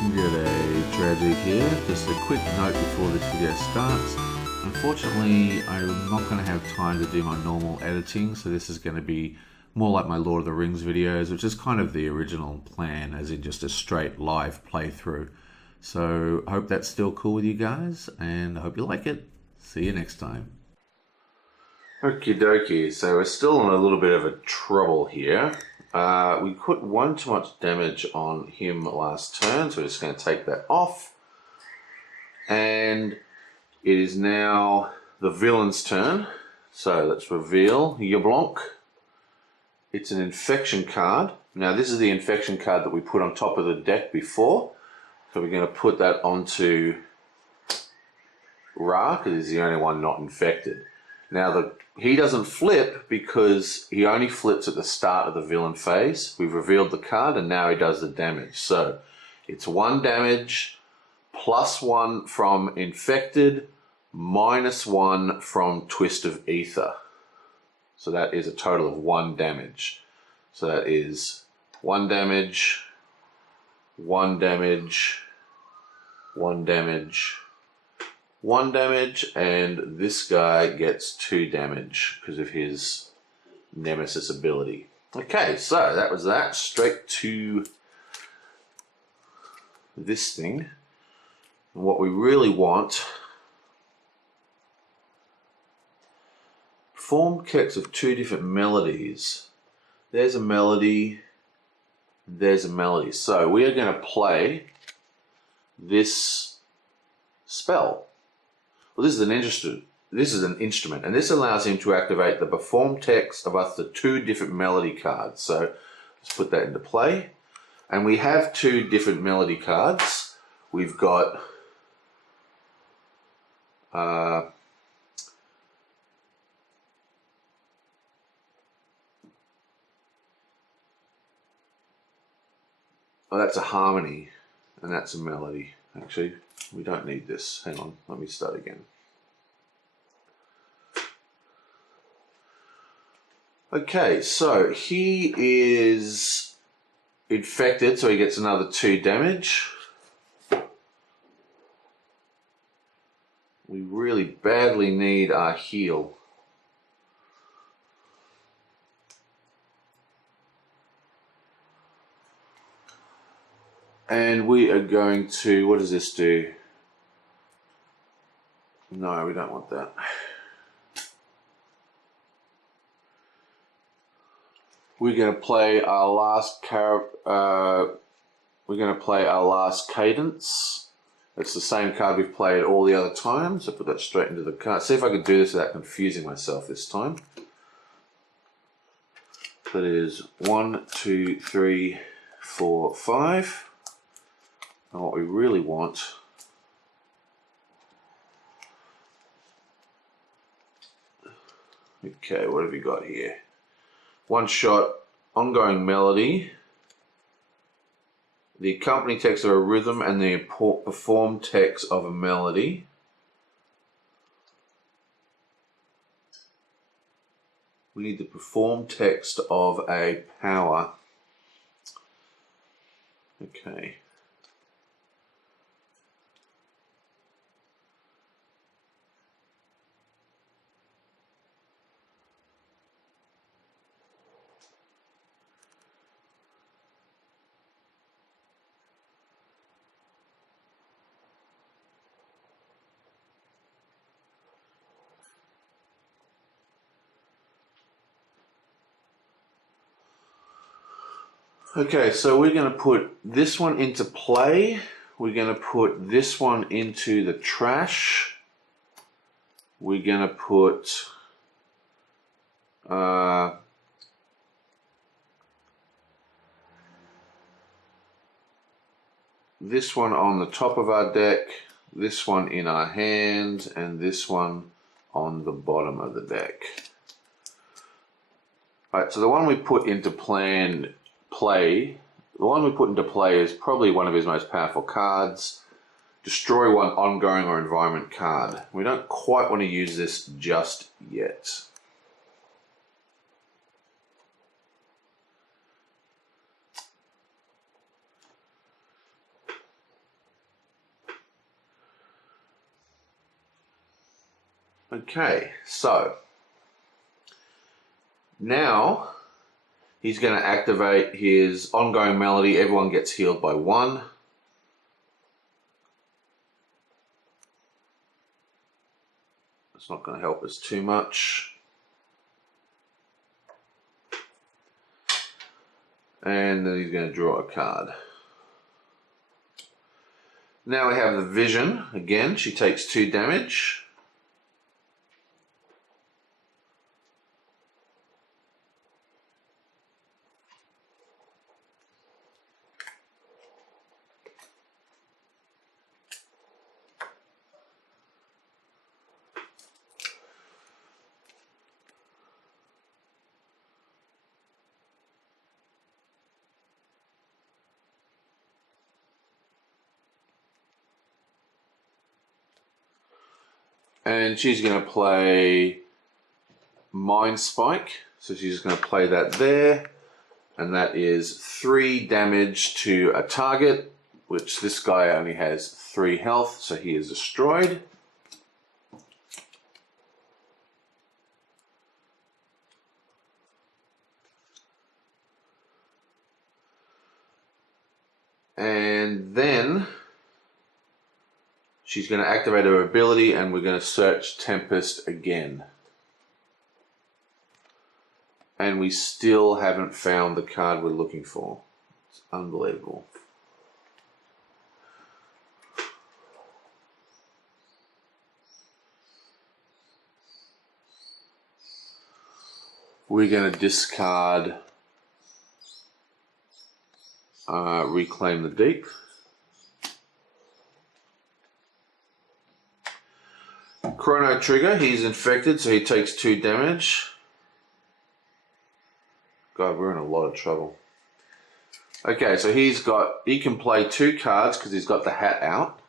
G'day, Tragic here. Just a quick note before this video starts. Unfortunately, I'm not going to have time to do my normal editing, so this is going to be more like my Lord of the Rings videos, which is kind of the original plan, as in just a straight live playthrough. So I hope that's still cool with you guys, and I hope you like it. See you next time. Okie dokie, so we're still in a little bit of a trouble here. We put one too much damage on him last turn, so we're just going to take that off. And it is now the villain's turn. So let's reveal Yablonk. It's an infection card. Now this is the infection card that we put on top of the deck before. So we're going to put that onto Ra, because he's the only one not infected. Now he doesn't flip because he only flips at the start of the villain phase. We've revealed the card and now he does the damage. So it's 1 damage, +1 from infected, -1 from Twist of Ether. So that is a total of 1 damage. So that is 1 damage, 1 damage, 1 damage, 1 damage, and this guy gets 2 damage because of his Nemesis ability. Okay, so that was that. Straight to this thing. And what we really want, perform checks of 2 different melodies. There's a melody, there's a melody. So we are going to play this spell. Well, this is an instrument, and this allows him to activate the perform text of up to 2 different melody cards. So let's put that into play. And we have 2 different melody cards. We've got oh, that's a harmony, and that's a melody. Actually, we don't need this. Hang on, let me start again. Okay, so he is infected, so he gets another 2 damage. We really badly need our heal. And we are going to, what does this do? No, we don't want that. We're going to play our last cadence. It's the same card we've played all the other times. So put that straight into the card. See if I can do this without confusing myself this time. That is 1, 2, 3, 4, 5. And what we really want okay, what have you got here? 1 shot, ongoing melody, the accompanying text of a rhythm, and the perform text of a melody. We need the perform text of a power. Okay. Okay, so we're going to put this one into play. We're going to put this one into the trash. We're going to put this one on the top of our deck, this one in our hand, and this one on the bottom of the deck. Alright, so the one we put into play is probably one of his most powerful cards. Destroy 1 ongoing or environment card. We don't quite want to use this just yet. Okay, so now he's going to activate his ongoing melody. Everyone gets healed by 1. It's not going to help us too much. And then he's going to draw a card. Now we have the Vision. Again, she takes 2 damage. And she's going to play Mind Spike. So she's going to play that there. And that is 3 damage to a target, which this guy only has 3 health, so he is destroyed. And then she's going to activate her ability, and we're going to search Tempest again. And we still haven't found the card we're looking for. It's unbelievable. We're going to discard Reclaim the Deep. Chrono Trigger, he's infected, so he takes 2 damage. God, we're in a lot of trouble. Okay, so he can play 2 cards because he's got the hat out.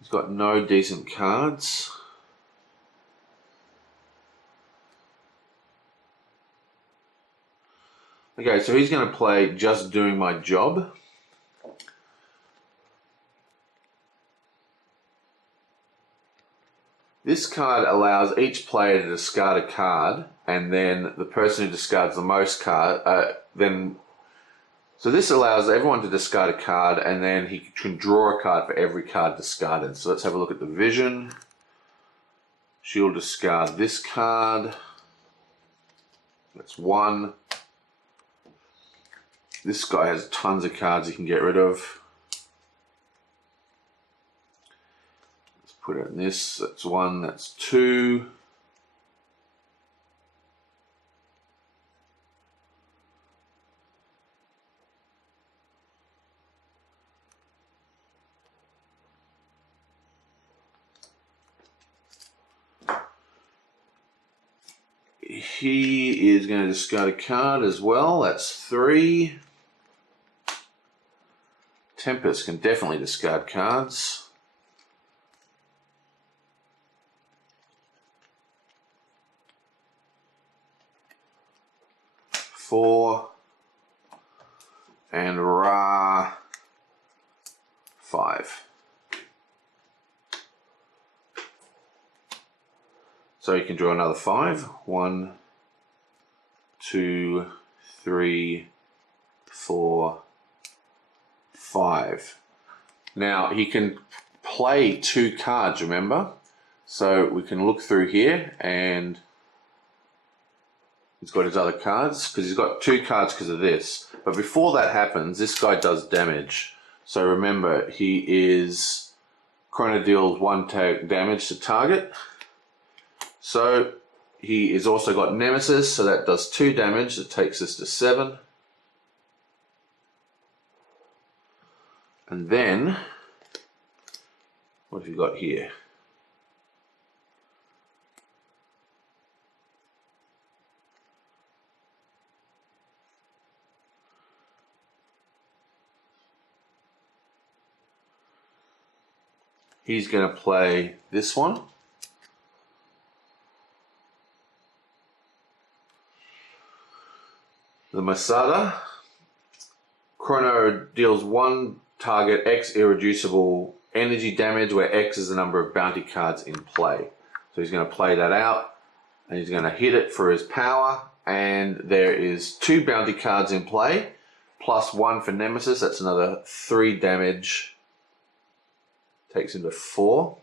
He's got no decent cards. Okay, so he's going to play Just Doing My Job. This card allows each player to discard a card, and then the person who discards the most card, so this allows everyone to discard a card, and then he can draw a card for every card discarded. So let's have a look at the Vision. She'll discard this card. That's 1. This guy has tons of cards he can get rid of. Let's put it in this. That's 1, that's 2. He is going to discard a card as well. That's 3. Tempest can definitely discard cards. Four. And Ra 5. So you can draw another 5. 1, 2, 3, 4, 5. Now he can play 2 cards, remember? So we can look through here, and he's got his other cards because he's got 2 cards because of this. But before that happens, this guy does damage. So remember, he is Chrono deals 1 damage to target. So he is also got Nemesis, so that does 2 damage. That takes us to 7. And then, what have you got here? He's going to play this one. the Masada. Chrono deals one target X irreducible energy damage, where X is the number of bounty cards in play. So he's going to play that out, and he's going to hit it for his power, and there is 2 bounty cards in play, plus 1 for Nemesis. That's another 3 damage. Takes him to 4.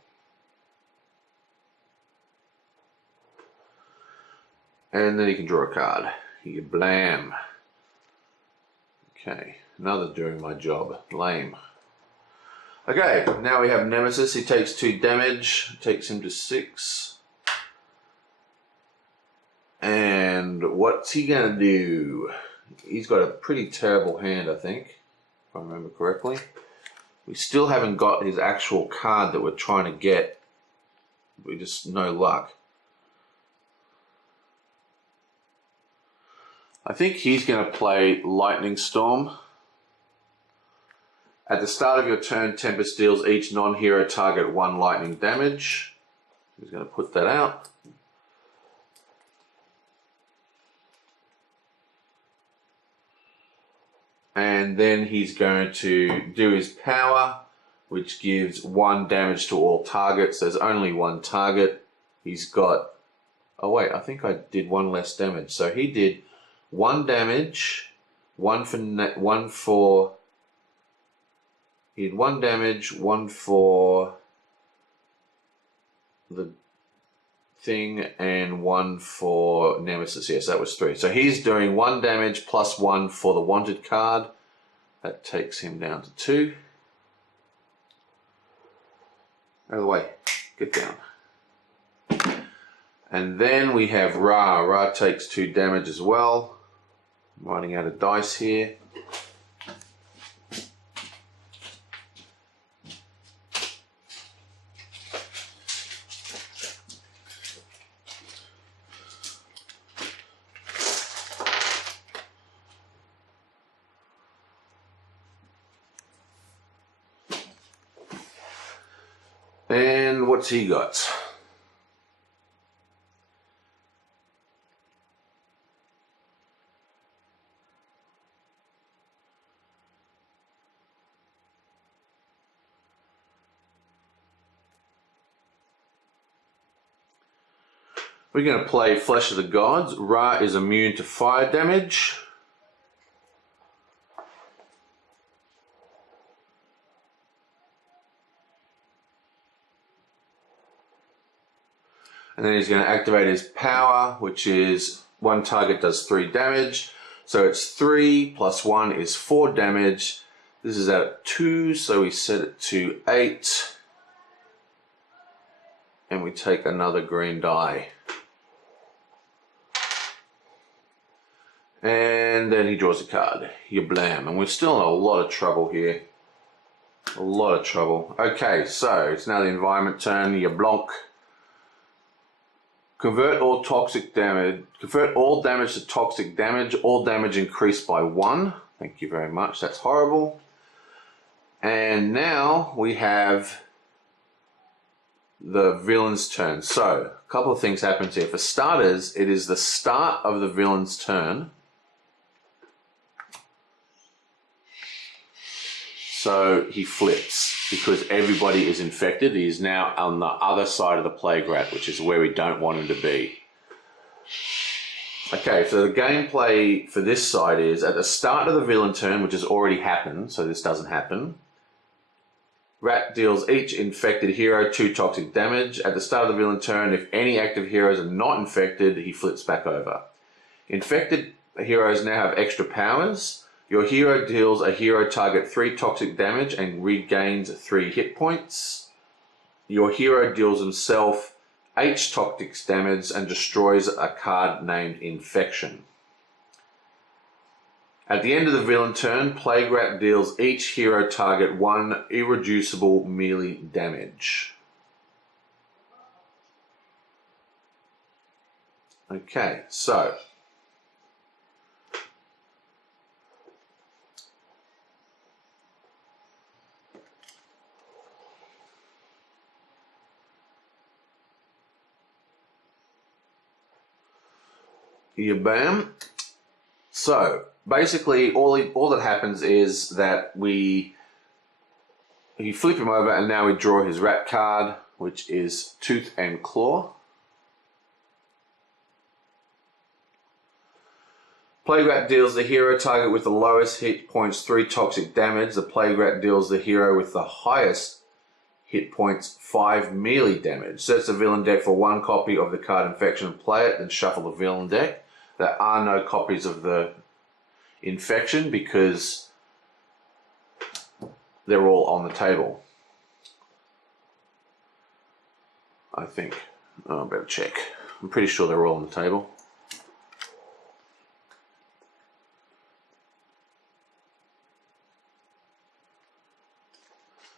And then he can draw a card. You blam. Okay, another doing my job. Lame. Okay, now we have Nemesis. He takes 2 damage. Takes him to 6. And what's he going to do? He's got a pretty terrible hand, I think, if I remember correctly. We still haven't got his actual card that we're trying to get. We just no luck. I think he's going to play Lightning Storm. At the start of your turn, Tempest deals each non-hero target 1 lightning damage. He's going to put that out. And then he's going to do his power, which gives 1 damage to all targets. There's only 1 target. He's got... Oh wait, I think I did 1 less damage. So he did 1 damage, 1 for... He had 1 damage, 1 for the thing, and 1 for Nemesis. Yes, that was 3. So he's doing 1 damage plus 1 for the wanted card. That takes him down to 2. Out of the way. Get down. And then we have Ra. Ra takes 2 damage as well. I'm running out of dice here. And what's he got? We're going to play Flesh of the Gods. Ra is immune to fire damage. And then he's going to activate his power, which is 1 target does 3 damage. So it's 3 plus 1 is 4 damage. This is at 2, so we set it to 8. And we take another green die. And then he draws a card. You blam. And we're still in a lot of trouble here. A lot of trouble. Okay, so it's now the environment turn. You blonk. Convert all damage to toxic damage. All damage increased by 1. Thank you very much. That's horrible. And now we have the villain's turn. So, a couple of things happen here. For starters, it is the start of the villain's turn. So he flips because everybody is infected. He is now on the other side of the Plague Rat, which is where we don't want him to be. Okay, so the gameplay for this side is at the start of the villain turn, which has already happened, so this doesn't happen. Rat deals each infected hero 2 toxic damage. At the start of the villain turn, if any active heroes are not infected, he flips back over. Infected heroes now have extra powers. Your hero deals a hero target 3 toxic damage and regains 3 hit points. Your hero deals himself H toxic damage and destroys a card named Infection. At the end of the villain turn, Plague Rat deals each hero target 1 irreducible melee damage. Okay, so bam. So basically, all that happens is that you flip him over, and now we draw his rat card, which is Tooth and Claw. Plague Rat deals the hero target with the lowest hit points 3 toxic damage. The Plague Rat deals the hero with the highest hit points 5 melee damage. Search the villain deck for 1 copy of the card Infection and play it, then shuffle the villain deck. There are no copies of the Infection because they're all on the table. I think. I better check. I'm pretty sure they're all on the table.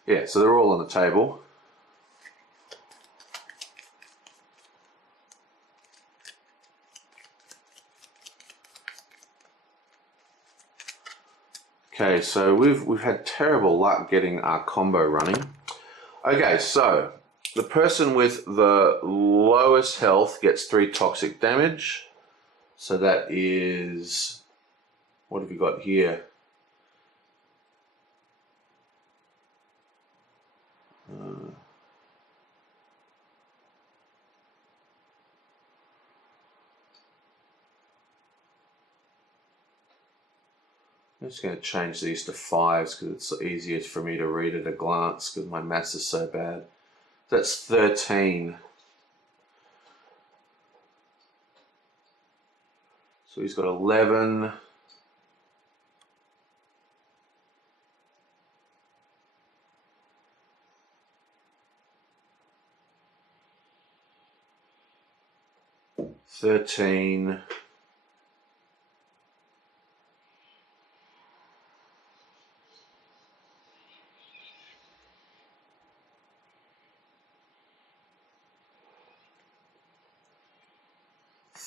Yeah, so they're all on the table. Okay, so we've had terrible luck getting our combo running. Okay, so the person with the lowest health gets 3 toxic damage. So that is, what have we got here? I'm just going to change these to 5s because it's easier for me to read at a glance because my maths is so bad. That's 13. So he's got 11. $13.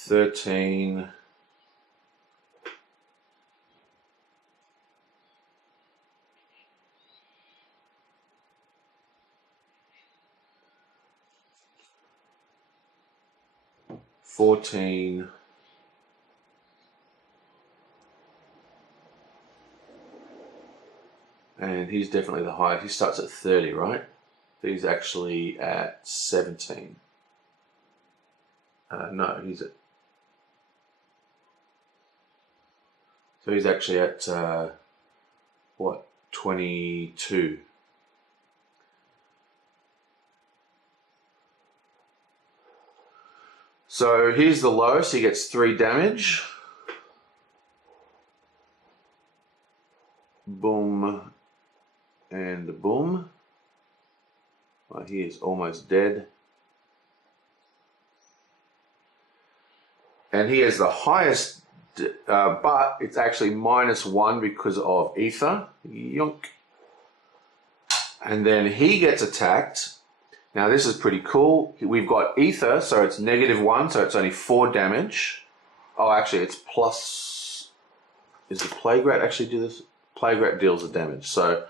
$13. $14. And he's definitely the highest. He starts at 30, right? He's actually at 17. No, he's at... So he's actually at, what, 22. So here's the lowest. He gets 3 damage. Boom. And boom. Well, he is almost dead. And he has the highest, but it's actually -1 because of ether. Yonk. And then he gets attacked. Now this is pretty cool. We've got ether, so it's -1, so it's only 4 damage. Oh, actually it's plus... Is the Plague Rat actually do this? Plague Rat deals the damage, so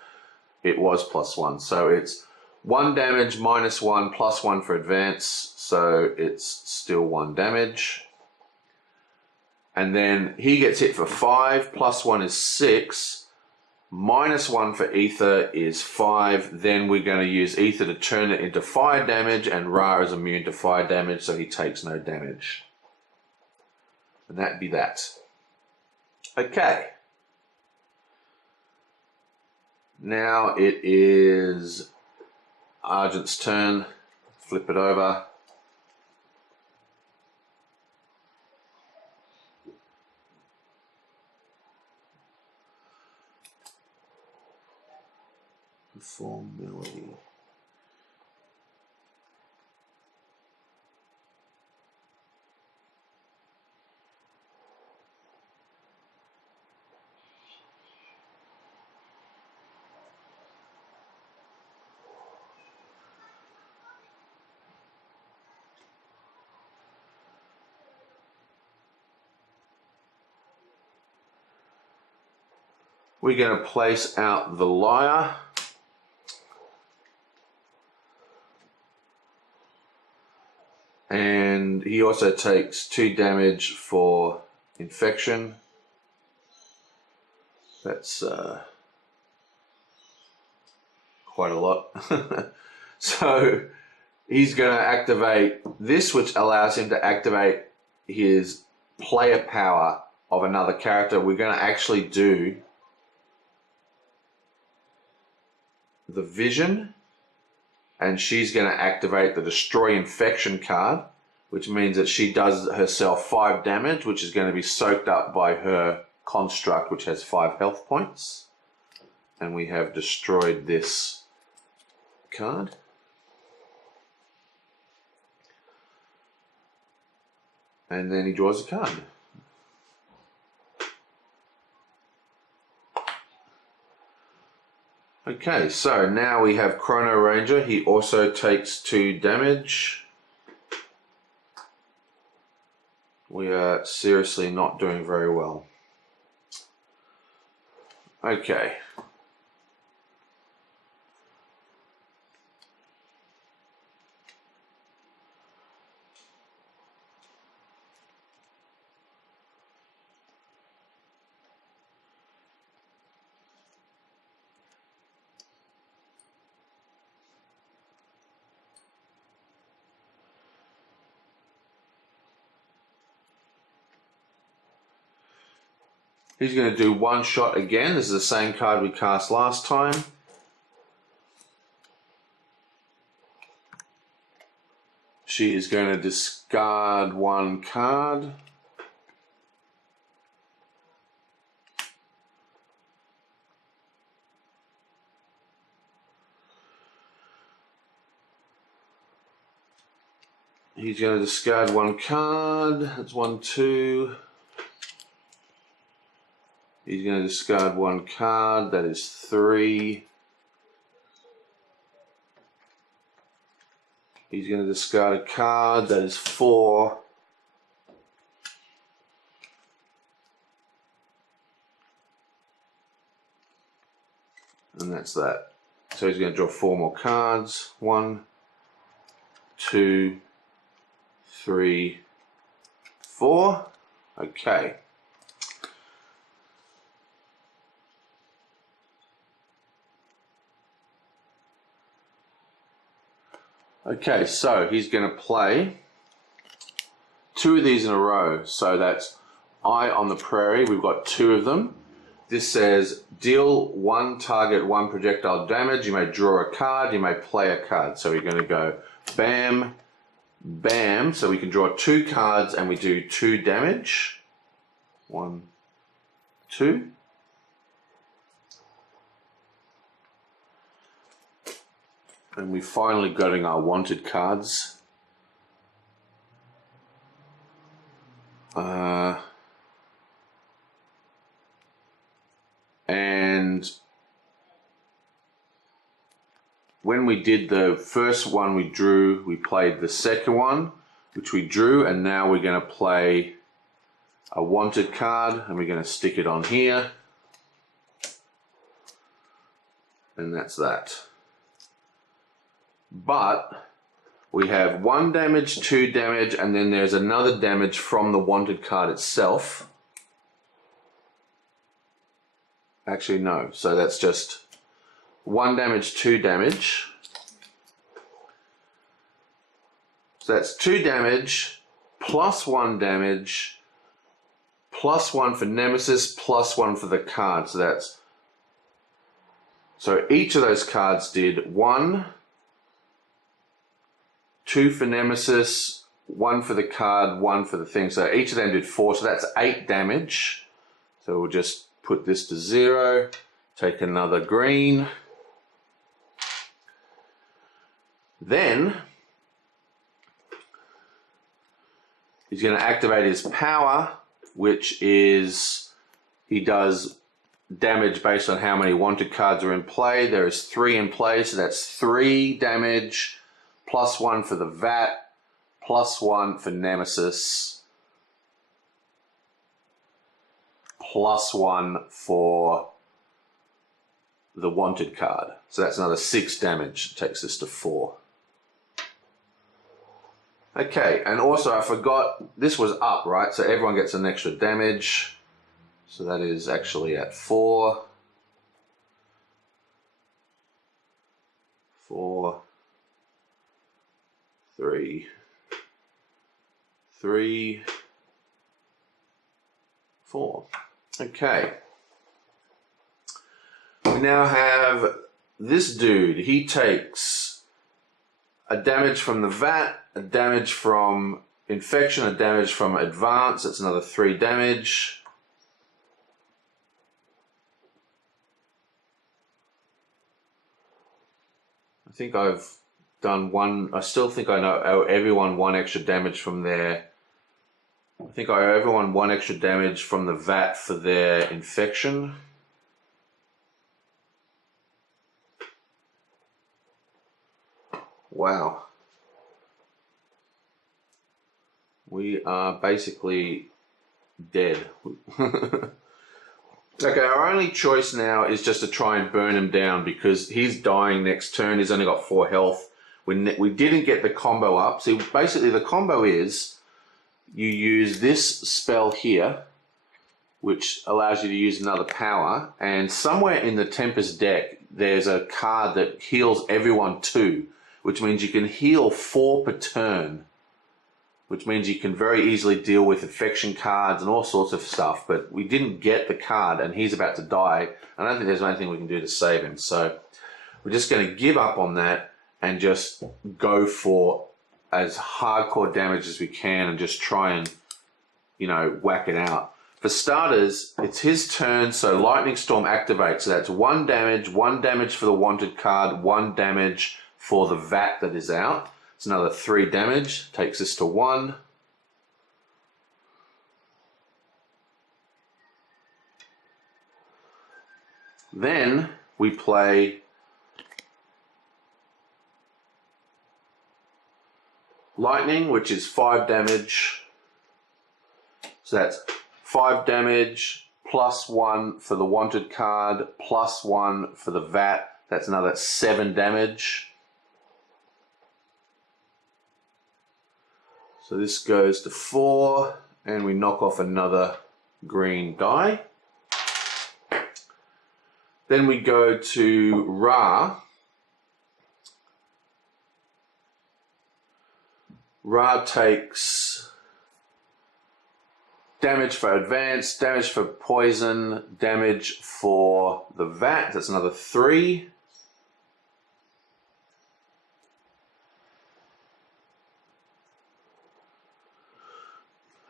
it was +1. So it's 1 damage, -1, +1 for advance, so it's still 1 damage. And then he gets hit for 5, +1 is 6, -1 for ether is 5. Then we're going to use ether to turn it into fire damage, and Ra is immune to fire damage, so he takes no damage. And that'd be that. Okay. Now it is Argent's turn. Flip it over. Perform melody. We're going to place out the liar. And he also takes 2 damage for infection. That's quite a lot. So he's going to activate this, which allows him to activate his player power of another character. We're going to actually do the Vision, and she's going to activate the Destroy Infection card, which means that she does herself 5 damage, which is going to be soaked up by her construct, which has 5 health points. And we have destroyed this card. And then he draws a card. Okay, so now we have Chrono Ranger. He also takes 2 damage. We are seriously not doing very well. Okay. He's going to do 1 shot again. This is the same card we cast last time. She is going to discard 1 card. He's going to discard 1 card. That's 1, 2. He's going to discard 1 card. That is 3. He's going to discard a card. That is 4. And that's that. So he's going to draw 4 more cards. 1, 2, 3, 4. Okay. Okay, so he's going to play 2 of these in a row. So that's Eye on the Prairie. We've got 2 of them. This says deal 1 target 1 projectile damage. You may draw a card. You may play a card. So we're going to go bam, bam. So we can draw 2 cards and we do 2 damage. 1, 2. And we finally getting our wanted cards. And when we did the first one we drew, we played the second one, which we drew, and now we're going to play a wanted card, and we're going to stick it on here. And that's that. But we have 1 damage, 2 damage, and then there's another damage from the wanted card itself. Actually, no. So that's just 1 damage, 2 damage. So that's 2 damage, plus 1 damage, plus 1 for Nemesis, plus 1 for the card. So each of those cards did 1, 2 for Nemesis, 1 for the card, 1 for the thing. So each of them did 4, so that's 8 damage. So we'll just put this to 0, take another green. Then he's going to activate his power, which is he does damage based on how many wanted cards are in play. There is 3 in play, so that's 3 damage, plus 1 for the VAT, plus 1 for Nemesis, plus 1 for the wanted card. So that's another 6 damage, takes this to 4. Okay, and also I forgot, this was up, right? So everyone gets an extra damage. So that is actually at 4. 4, 3, 3, 4. Okay. We now have this dude. He takes a damage from the vat, a damage from infection, a damage from advance. That's another 3 damage. I think I've done one. I still think I owe everyone 1 extra damage from their. I think I owe everyone 1 extra damage from the vat for their infection. Wow. We are basically dead. Okay, our only choice now is just to try and burn him down because he's dying next turn. He's only got 4 health. We didn't get the combo up. So basically the combo is you use this spell here, which allows you to use another power. And somewhere in the Tempest deck, there's a card that heals everyone 2, which means you can heal 4 per turn, which means you can very easily deal with infection cards and all sorts of stuff. But we didn't get the card and he's about to die. I don't think there's anything we can do to save him. So we're just going to give up on that and just go for as hardcore damage as we can and just try and, you know, whack it out. For starters, it's his turn, so Lightning Storm activates. So that's 1 damage for the wanted card, 1 damage for the vat that is out. It's another 3 damage, takes us to 1. Then we play Lightning, which is 5 damage. So that's 5 damage, plus 1 for the wanted card, plus 1 for the vat. That's another 7 damage. So this goes to 4, and we knock off another green die. Then we go to Ra. Ra takes damage for advance, damage for poison, damage for the vat. That's another 3.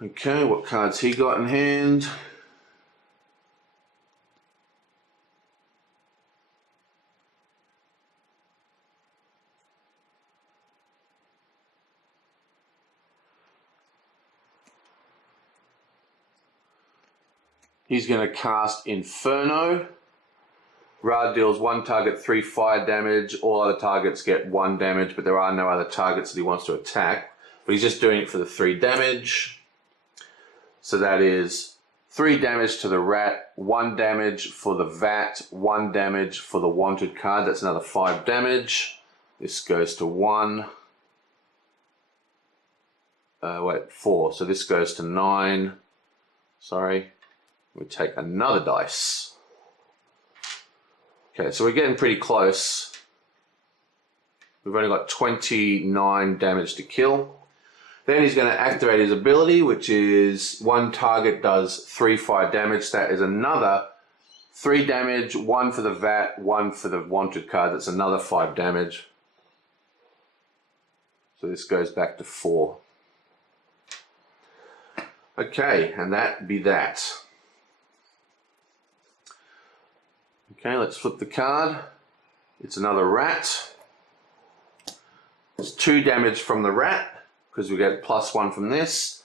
Okay, what cards he got in hand? He's going to cast Inferno. Ra deals 1 target 3 fire damage. All other targets get 1 damage, but there are no other targets that he wants to attack. But he's just doing it for the 3 damage. So that is 3 damage to the rat, 1 damage for the vat, 1 damage for the wanted card. That's another 5 damage. This goes to 1. 4. So this goes to 9. Sorry. We take another dice. Okay, so we're getting pretty close. We've only got 29 damage to kill. Then he's going to activate his ability, which is 1 target does 3 fire damage. That is another 3 damage, 1 for the vat, 1 for the wanted card. That's another 5 damage. So this goes back to 4. Okay, and that be that. Okay, let's flip the card. It's another rat. It's 2 damage from the rat, because we get +1 from this.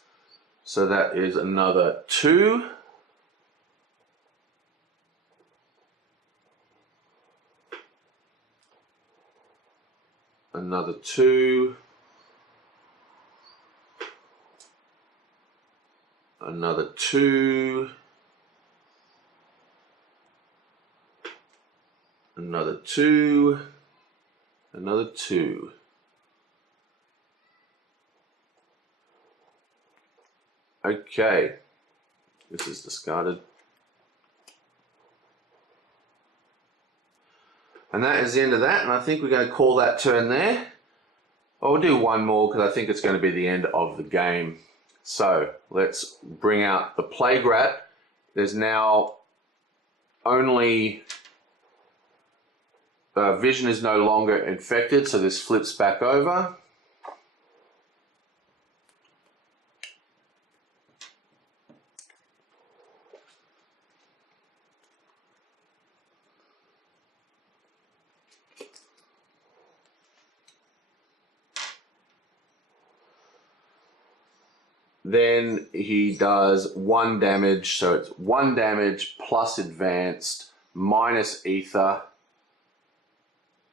So that is another 2. Another 2. Another 2. Another 2. Another 2. Okay, this is discarded. And that is the end of that, and I think we're going to call that turn there. I'll do one more because I think it's going to be the end of the game. So let's bring out the Plague Rat. There's now only Vision is no longer infected, so this flips back over. Then he does 1 damage, so it's 1 damage plus advanced minus ether,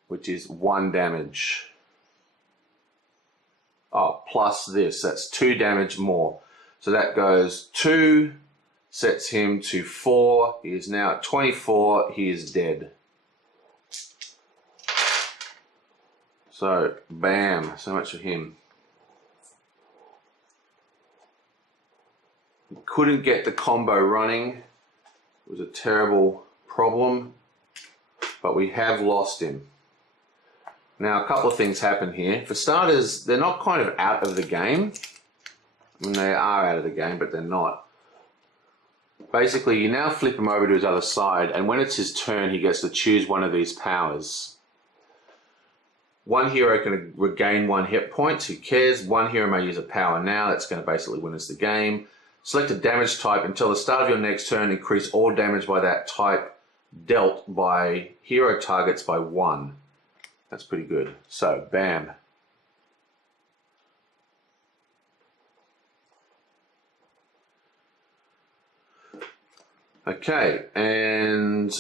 which is 1 damage. Oh, plus this, that's 2 damage more. So that goes 2, sets him to 4. He is now at 24, he is dead. So, bam, so much for him. Couldn't get the combo running. It was a terrible problem, but we have lost him. Now, a couple of things happen here. For starters, they're not kind of out of the game. I mean, they are out of the game, but they're not. Basically, you now flip him over to his other side, and when it's his turn, he gets to choose one of these powers. One hero can regain 1 hit point. Who cares? One hero may use a power now. That's going to basically win us the game. Select a damage type. Until the start of your next turn, increase all damage by that type dealt by hero targets by 1. That's pretty good. So, bam. Okay, and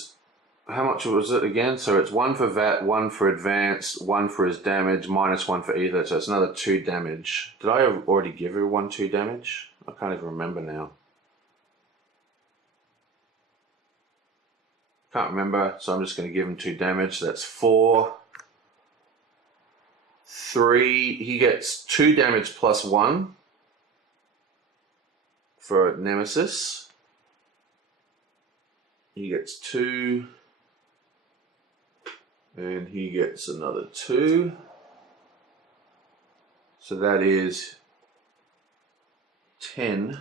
how much was it again? So it's 1 for VAT, 1 for advance, 1 for his damage, minus 1 for either. So it's another 2 damage. Did I already give everyone 2 damage? I can't even remember now. Can't remember, so I'm just going to give him 2 damage. So that's 4. 3. He gets 2 damage plus 1 for Nemesis. He gets 2. And he gets another 2. So that is 10,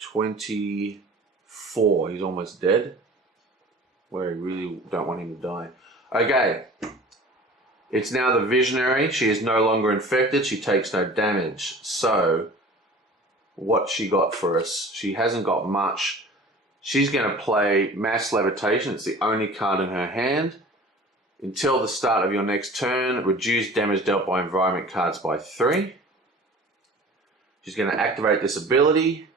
24. He's almost dead. Where I really don't want him to die. Okay. It's now the Visionary. She is no longer infected. She takes no damage. So, what she got for us? She hasn't got much. She's going to play Mass Levitation. It's the only card in her hand. Until the start of your next turn, reduce damage dealt by environment cards by 3. She's going to activate this ability.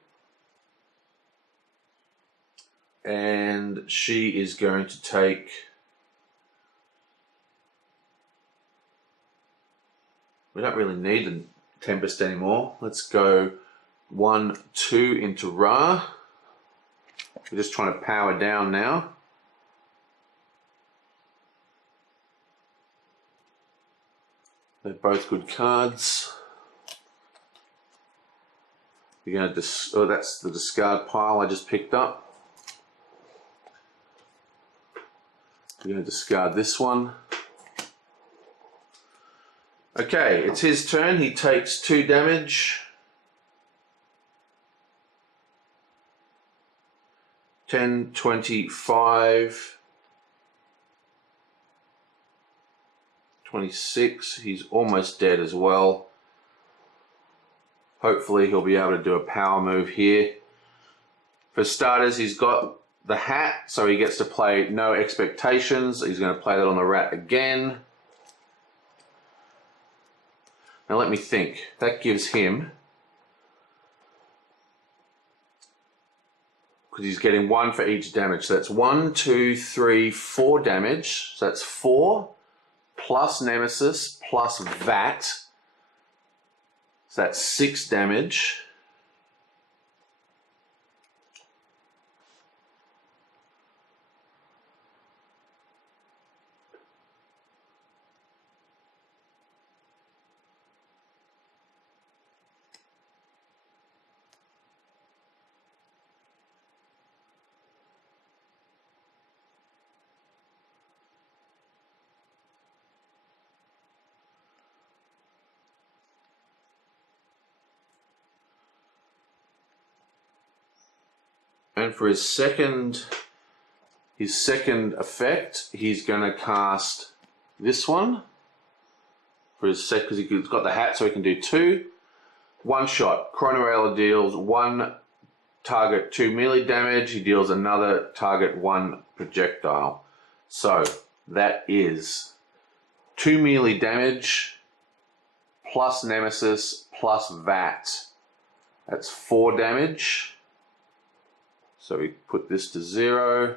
And she is going to take... We don't really need the Tempest anymore. Let's go 1, 2 into Ra. We're just trying to power down now. They're both good cards. We're going to oh, that's the discard pile I just picked up. We're going to discard this one. Okay, it's his turn. He takes 2 damage. 10, 25, 26. He's almost dead as well. Hopefully he'll be able to do a power move here. For starters, he's got the hat, so he gets to play No Expectations. He's going to play that on the rat again. Now let me think. That gives him... because he's getting 1 for each damage. So that's 1, 2, 3, 4 damage. So that's 4 plus Nemesis plus VAT. So that's 6 damage. And for his second effect, he's going to cast this one. For his second, because he's got the hat, so he can do 2. One shot. Chronorailer deals 1 target 2 melee damage. He deals another target 1 projectile. So that is 2 melee damage plus Nemesis plus VAT. That's 4 damage. So we put this to 0.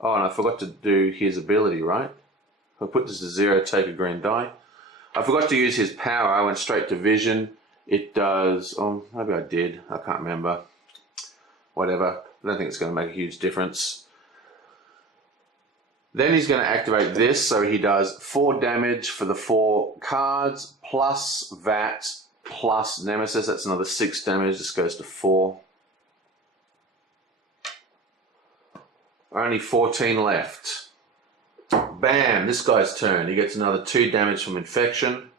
Oh, and I forgot to do his ability, right? If I put this to 0, take a green die. I forgot to use his power. I went straight to vision. It does, oh, maybe I did. I can't remember. Whatever. I don't think it's going to make a huge difference. Then he's going to activate this, so he does 4 damage for the 4 cards, plus VAT, plus Nemesis. That's another 6 damage. This goes to 4. Only 14 left. Bam! This guy's turn. He gets another 2 damage from infection.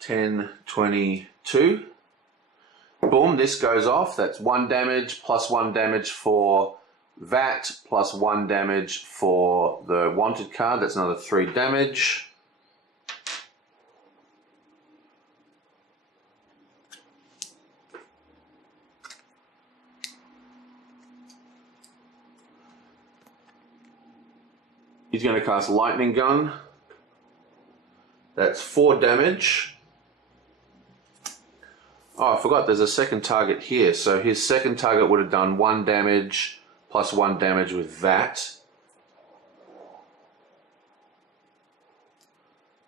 $10, 22. Boom, this goes off. That's 1 damage, plus 1 damage for VAT, plus 1 damage for the wanted card. That's another 3 damage. He's going to cast Lightning Gun. That's 4 damage. Oh, I forgot there's a second target here. So his second target would have done 1 damage plus 1 damage with that.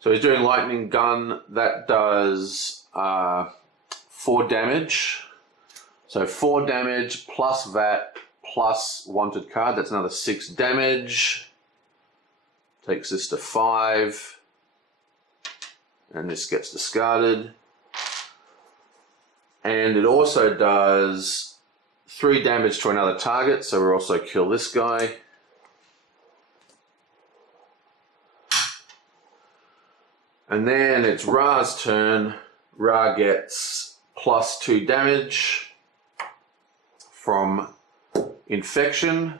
So he's doing Lightning Gun. That does 4 damage. So 4 damage plus VAT plus wanted card. That's another 6 damage. Takes this to 5. And this gets discarded. And it also does 3 damage to another target, so we'll also kill this guy. And then it's Ra's turn. Ra gets plus 2 damage from infection.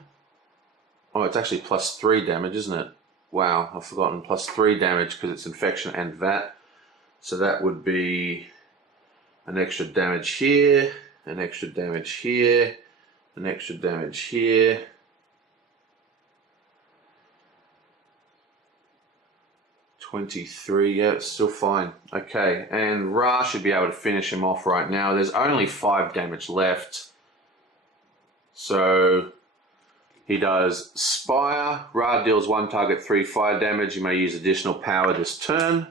Oh, it's actually plus 3 damage, isn't it? Wow, I've forgotten. Plus 3 damage because it's infection and VAT. So that would be an extra damage here, an extra damage here, an extra damage here. $23, yeah, it's still fine. Okay, and Ra should be able to finish him off right now. There's only 5 damage left. So he does Spire. Ra deals 1 target 3 fire damage. You may use additional power this turn.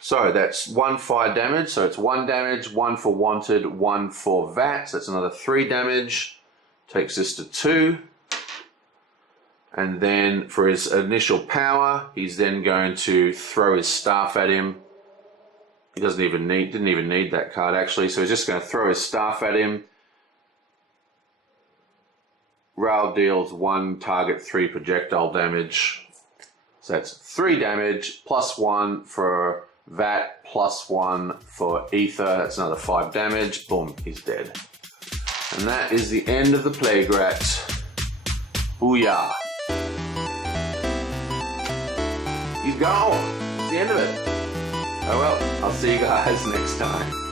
So that's 1 fire damage. So it's 1 damage, 1 for wanted, 1 for VAT. So that's another 3 damage. Takes this to 2. And then for his initial power, he's then going to throw his staff at him. He didn't even need that card actually. So he's just going to throw his staff at him. Ra deals 1 target 3 projectile damage. So that's 3 damage, plus 1 for VAT, plus 1 for Ether. That's another 5 damage. Boom, he's dead. And that is the end of the Plague Rat. Booyah. He's gone. It's the end of it. Oh well, I'll see you guys next time.